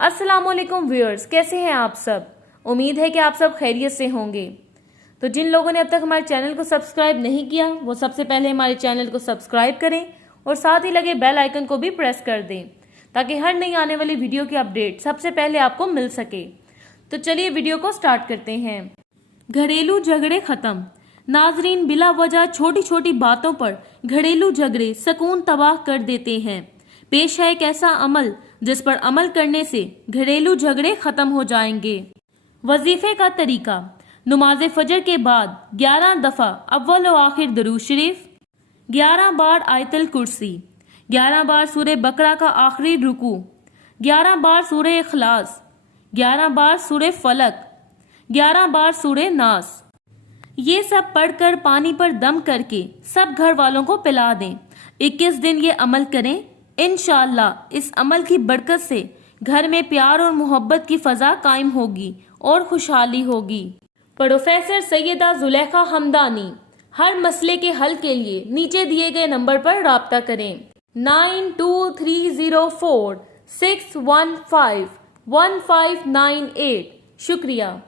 अस्सलाम वालेकुम व्यूअर्स, कैसे हैं आप सब। उम्मीद है कि आप सब खैरियत से होंगे। तो जिन लोगों ने अब तक हमारे चैनल को सब्सक्राइब नहीं किया वो सबसे पहले हमारे चैनल को सब्सक्राइब करें और साथ ही लगे बेल आइकन को भी प्रेस कर दें ताकि हर नई आने वाली वीडियो की अपडेट सबसे पहले आपको मिल सके। तो चलिए वीडियो को स्टार्ट करते हैं। घरेलू झगड़े खत्म। नाजरीन, बिला वजह छोटी छोटी बातों पर घरेलू झगड़े सुकून तबाह कर देते हैं। पेश है एक ऐसा अमल जिस पर अमल करने से घरेलू झगड़े खत्म हो जाएंगे। वजीफे का तरीका। नमाज फजर के बाद 11 दफा अव्वल व आखिर दरूद शरीफ, 11 बार आयतल कुर्सी, 11 बार सूरह बकरा का आखिरी रुकू, 11 बार सूरह इखलास, 11 बार सूरह फलक, 11 बार सूरह नास। ये सब पढ़कर पानी पर दम करके सब घर वालों को पिला दें। 21 दिन ये अमल करें। इंशाअल्लाह इस अमल की बरकत से घर में प्यार और मोहब्बत की फजा कायम होगी और खुशहाली होगी। प्रोफेसर सैयदा जुलेखा हमदानी। हर मसले के हल के लिए नीचे दिए गए नंबर पर राब्ता करें। 923046151598। शुक्रिया।